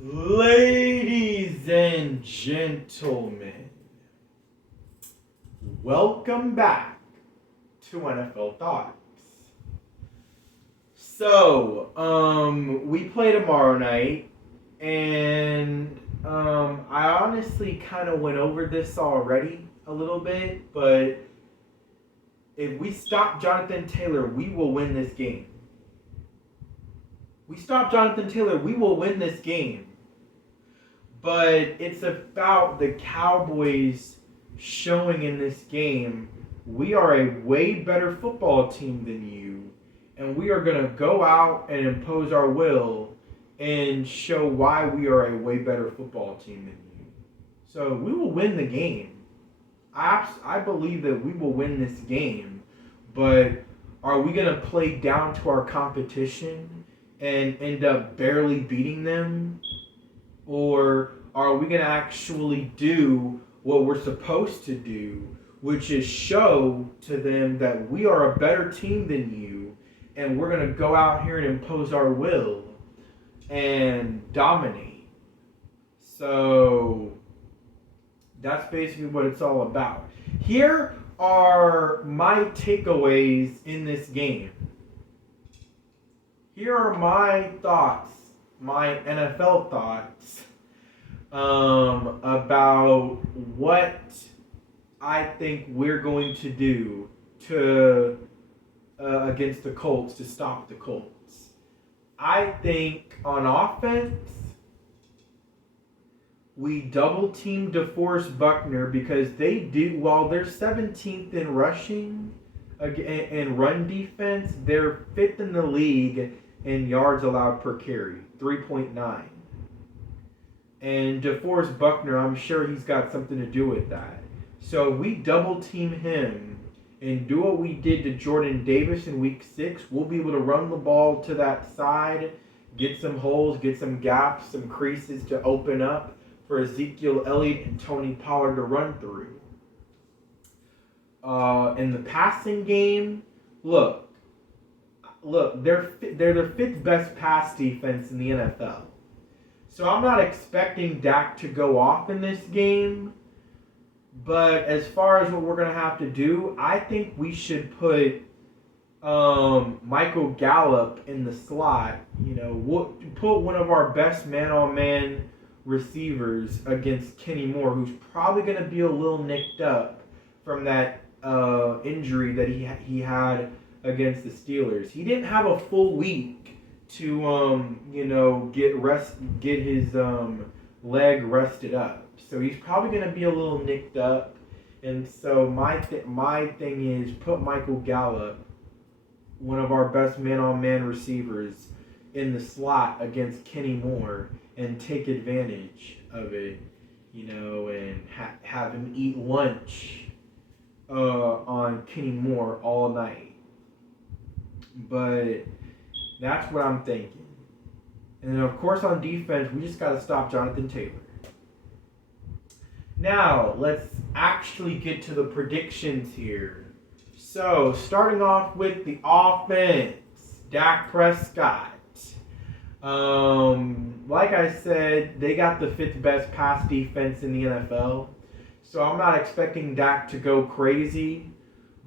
Ladies and gentlemen, welcome back to NFL Thoughts. We play tomorrow night, and I honestly kind of went over this already a little bit, but if we stop Jonathan Taylor, we will win this game. We stop Jonathan Taylor, we will win this game. But it's about the Cowboys showing in this game we are a way better football team than you, and we are going to go out and impose our will and show why we are a way better football team than you. So we will win the game. I believe that we will win this game, but are we going to play down to our competition and end up barely beating them? Or are we going to actually do what we're supposed to do, which is show to them that we are a better team than you, and we're going to go out here and impose our will and dominate? So that's basically what it's all about. Here are my takeaways in this game. Here are my thoughts, my NFL thoughts about what I think we're going to do to against the Colts to stop the Colts. I think on offense, we double team DeForest Buckner because they do, while they're 17th in rushing and run defense, they're 5th in the league in yards allowed per carry, 3.9. And DeForest Buckner, I'm sure he's got something to do with that. So we double team him and do what we did to Jordan Davis in week 6. We'll be able to run the ball to that side, get some holes, get some gaps, some creases to open up for Ezekiel, Elliott, and Pollard to run through. In the passing game, look, they're the 5th best pass defense in the NFL. So I'm not expecting Dak to go off in this game. But as far as what we're going to have to do, I think we should put Michael Gallup in the slot. We'll put one of our best man-on-man receivers against Kenny Moore, who's probably going to be a little nicked up from that injury that he had against the Steelers. He didn't have a full week to get his leg rested up. So he's probably going to be a little nicked up. And so my thing is put Michael Gallup, one of our best man-on-man receivers, in the slot against Kenny Moore and take advantage of it, and have him eat lunch on Kenny Moore all night. But that's what I'm thinking. And then, of course, on defense, we just got to stop Jonathan Taylor. Now, let's actually get to the predictions here. So, starting off with the offense, Dak Prescott. Like I said, they got the 5th best pass defense in the NFL. So, I'm not expecting Dak to go crazy.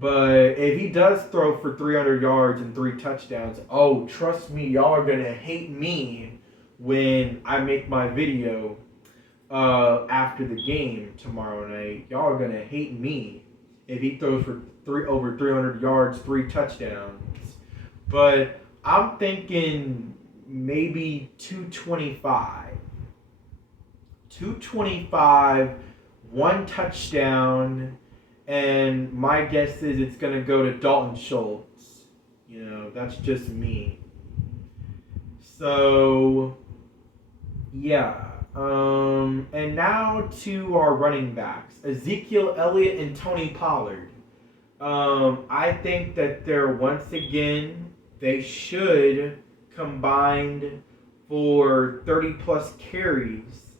But if he does throw for 300 yards and 3 touchdowns, oh, trust me, y'all are going to hate me when I make my video after the game tomorrow night. Y'all are going to hate me if he throws for over 300 yards, 3 touchdowns. But I'm thinking maybe 225. 225, 1 touchdown. And my guess is it's going to go to Dalton Shultz. That's just me. So, yeah. And now to our running backs. Ezekiel, Elliott, and Pollard. I think that they should combined for 30-plus carries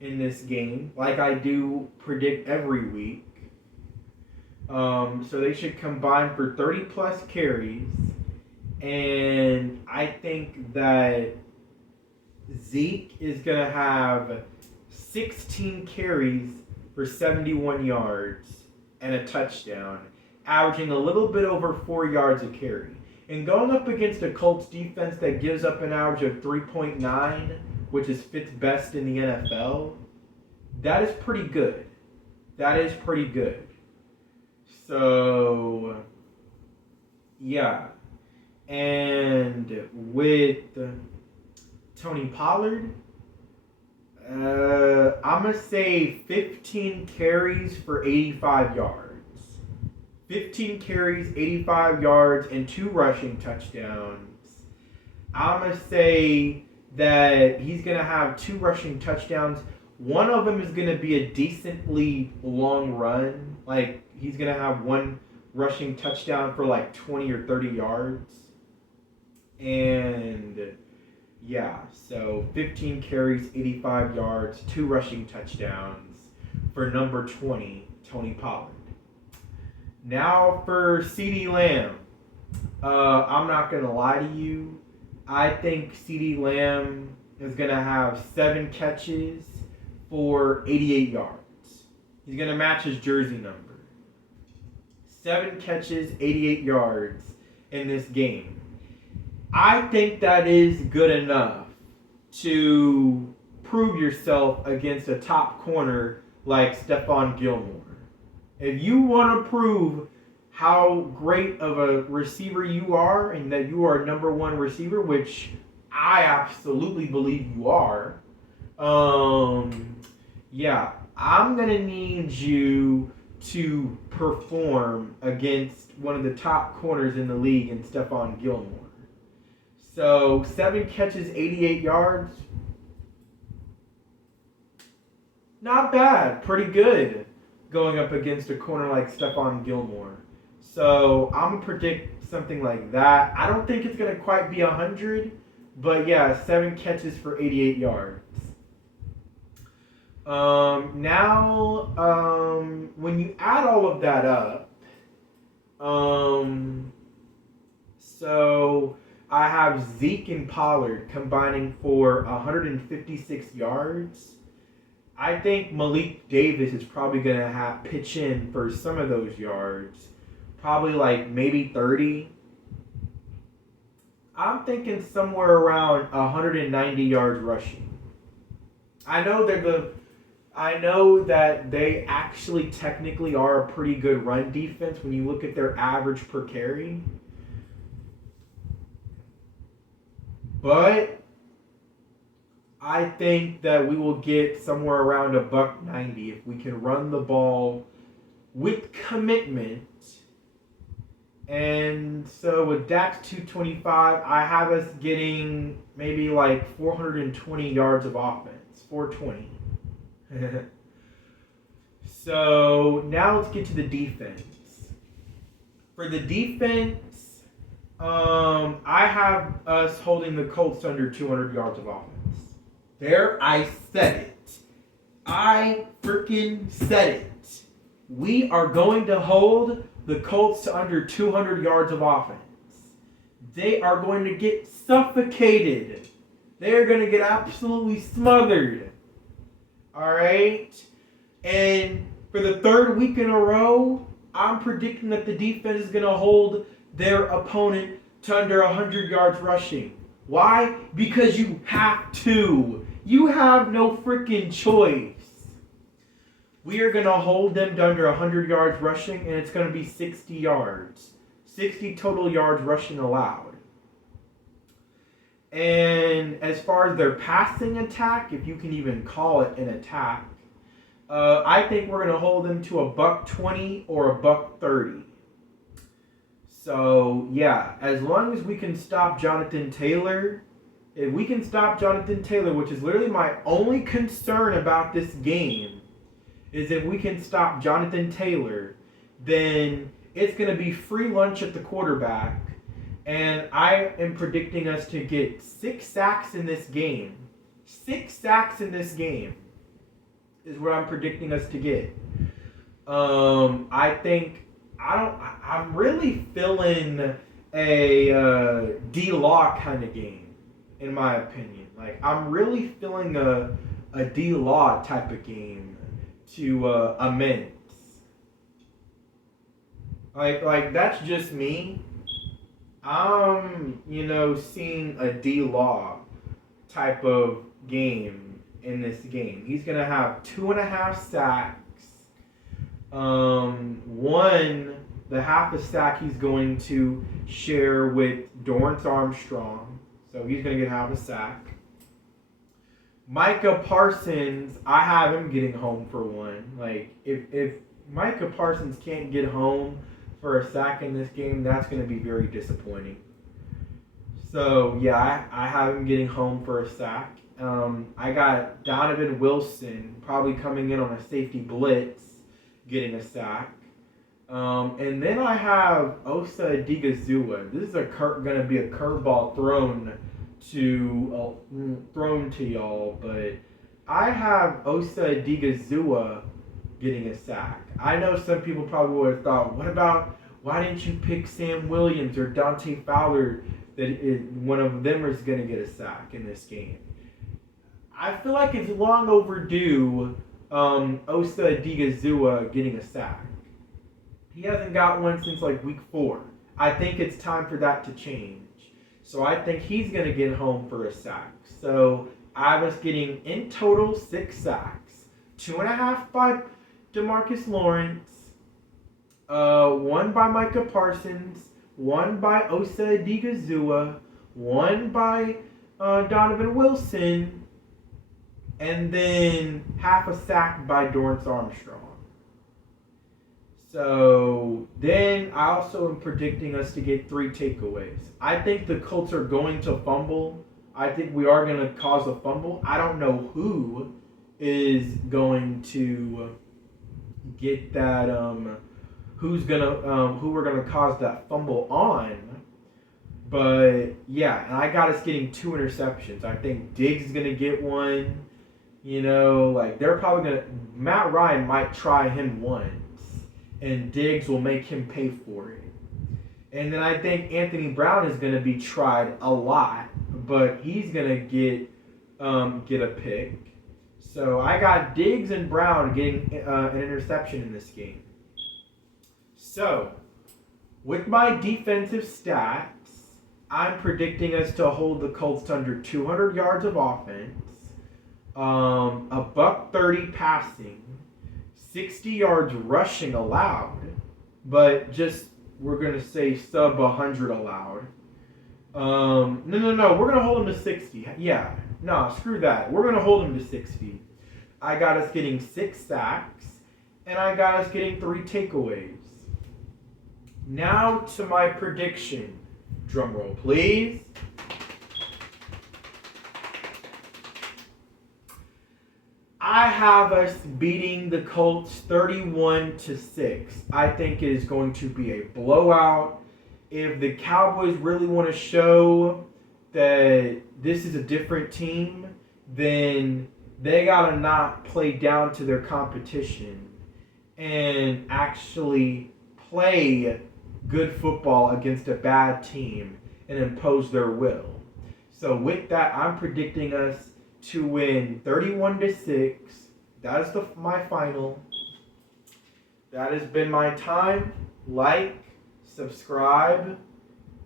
in this game, like I do predict every week. So they should combine for 30-plus carries. And I think that Zeke is going to have 16 carries for 71 yards and a touchdown, averaging a little bit over 4 yards a carry. And going up against a Colts defense that gives up an average of 3.9, which is fifth best in the NFL, that is pretty good. That is pretty good. So, yeah. And with Tony Pollard, I'm going to say 15 carries for 85 yards. 15 carries, 85 yards, and 2 rushing touchdowns. I'm going to say that he's going to have 2 rushing touchdowns. One of them is going to be a decently long run. Like, he's going to have 1 rushing touchdown for like 20 or 30 yards. And yeah, so 15 carries, 85 yards, 2 rushing touchdowns for number 20, Tony Pollard. Now for Ceedee Lamb. I'm not going to lie to you. I think Ceedee Lamb is going to have 7 catches for 88 yards. He's going to match his jersey number. 7 catches, 88 yards in this game. I think that is good enough to prove yourself against a top corner like Stephon Gilmore. If you want to prove how great of a receiver you are and that you are a number 1 receiver, which I absolutely believe you are, yeah, I'm going to need you to perform against one of the top corners in the league in Stephon Gilmore. So, 7 catches, 88 yards. Not bad. Pretty good going up against a corner like Stephon Gilmore. So, I'm going to predict something like that. I don't think it's going to quite be 100, but yeah, 7 catches for 88 yards. Now, when you add all of that up, so I have Zeke and Pollard combining for 156 yards. I think Malik Davis is probably going to pitch in for some of those yards. Probably like maybe 30. I'm thinking somewhere around 190 yards rushing. I know that they actually technically are a pretty good run defense when you look at their average per carry. But I think that we will get somewhere around $190 if we can run the ball with commitment. And so with Dak's 225, I have us getting maybe like 420 yards of offense. 420. So now let's get to the defense. For the defense, I have us holding the Colts under 200 yards of offense. There, I said it. I freaking said it. We are going to hold the Colts to under 200 yards of offense. They are going to get suffocated. They are going to get absolutely smothered. All right? And for the 3rd week in a row, I'm predicting that the defense is going to hold their opponent to under 100 yards rushing. Why? Because you have to. You have no freaking choice. We are going to hold them to under 100 yards rushing, and it's going to be 60 yards. 60 total yards rushing allowed. And as far as their passing attack, if you can even call it an attack, I think we're going to hold them to $120 or $130. So, yeah, as long as we can stop Jonathan Taylor, if we can stop Jonathan Taylor, which is literally my only concern about this game, is if we can stop Jonathan Taylor, then it's going to be free lunch at the quarterback. And I am predicting us to get 6 sacks in this game. 6 sacks in this game is what I'm predicting us to get. I'm really feeling a D-Law kind of game. in my opinion. Like, I'm really feeling a D-Law type of game to immense. Like that's just me. I'm, seeing a D-Law type of game in this game. He's gonna have 2.5 sacks. The half a sack he's going to share with Dorance Armstrong, so he's gonna get half a sack. Micah Parsons, I have him getting home for one. Like if Micah Parsons can't get home for a sack in this game, that's going to be very disappointing. So yeah, I have him getting home for a sack. I got Donovan Wilson probably coming in on a safety blitz, getting a sack. And then I have Osa Odigizua. This is going to be a curveball thrown to y'all, but I have Osa Odigizua getting a sack. I know some people probably would have thought, why didn't you pick Sam Williams or Dante Fowler? One of them is going to get a sack in this game. I feel like it's long overdue. Osa Odigizua getting a sack. He hasn't got one since like week 4. I think it's time for that to change. So I think he's going to get home for a sack. So I was getting in total 6 sacks. 2.5 by DeMarcus Lawrence. 1 by Micah Parsons. 1 by Osa Odigizua. 1 by Donovan Wilson. And then half a sack by Dorance Armstrong. So then I also am predicting us to get 3 takeaways. I think the Colts are going to fumble. I think we are going to cause a fumble. I don't know who is going to get that. Who we're going to cause that fumble on. But yeah, and I got us getting 2 interceptions. I think Diggs is going to get one. They're probably going to. Matt Ryan might try him once. And Diggs will make him pay for it. And then I think Anthony Brown is going to be tried a lot, but he's going to get a pick. So I got Diggs and Brown getting an interception in this game. So with my defensive stats, I'm predicting us to hold the Colts to under 200 yards of offense, $130 passing, 60 yards rushing allowed, but just we're gonna say sub 100 allowed. No. We're gonna hold him to 60. Yeah, no, screw that. We're gonna hold him to 60. I got us getting 6 sacks, and I got us getting 3 takeaways. Now to my prediction. Drum roll, please. I have us beating the Colts 31-6. I think it is going to be a blowout. If the Cowboys really want to show that this is a different team, then they got to not play down to their competition and actually play good football against a bad team and impose their will. So with that, I'm predicting us to win 31-6. That is my final. That has been my time. Like, subscribe.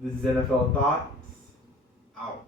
This is NFL Thoughts. Out.